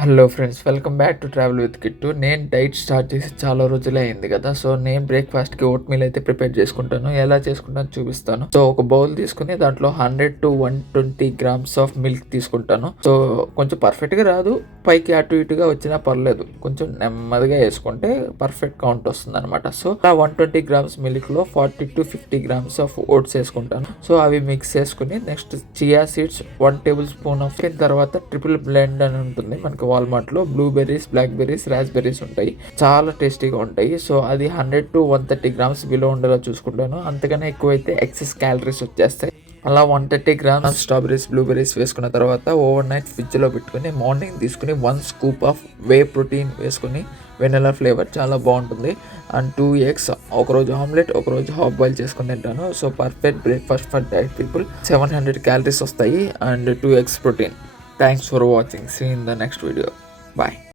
Hello friends, welcome back to travel with Kittu. నేను diet start చేసి చాలా రోజులే అయింది కదా. సో నేను బ్రేక్ఫాస్ట్కి ఓట్ మీల్ అయితే ప్రిపేర్ చేసుకుంటాను. ఎలా చేసుకుంటాను చూపిస్తాను. సో ఒక బౌల్ తీసుకుని దాంట్లో 100 to 120 grams ఆఫ్ మిల్క్ తీసుకుంటాను. సో కొంచెం పర్ఫెక్ట్గా రాదు, పైకి అటు ఇటుగా వచ్చినా పర్లేదు, కొంచెం నెమ్మదిగా వేసుకుంటే పర్ఫెక్ట్ కౌంట్ వస్తుంది అనమాట. సో ఆ 120 grams మిల్క్లో 40 to 50 grams of votes వేసుకుంటాను. సో అవి మిక్స్ చేసుకుని next chia seeds 1 tablespoon of తర్వాత ట్రిపుల్ బ్లెండ్ అని ఉంటుంది మనకి వాల్మార్ట్లో. బ్లూబెర్రీస్, బ్లాక్ బెర్రీస్, రాస్బెర్రీస్ ఉంటాయి, చాలా టేస్టీగా ఉంటాయి. సో అది 100 to 130 grams బిలో ఉండేలా చూసుకుంటాను. అంతకన్నా ఎక్కువైతే ఎక్సెస్ క్యాలరీస్ వచ్చేస్తాయి. అలా 130 grams స్ట్రాబెర్రీస్, బ్లూబెర్రీస్ వేసుకున్న తర్వాత ఓవర్ నైట్ ఫ్రిడ్జ్లో పెట్టుకుని మార్నింగ్ తీసుకుని 1 scoop ఆఫ్ వే ప్రోటీన్ వేసుకుని, వెనిలా ఫ్లేవర్ చాలా బాగుంటుంది. అండ్ 2 eggs, ఒకరోజు ఆమ్లెట్, ఒకరోజు హాఫ్ బాయిల్ చేసుకుని తింటాను. So perfect breakfast for diet people. 700 calories వస్తాయి and 2 eggs protein. Thanks for watching. See in the next video. Bye.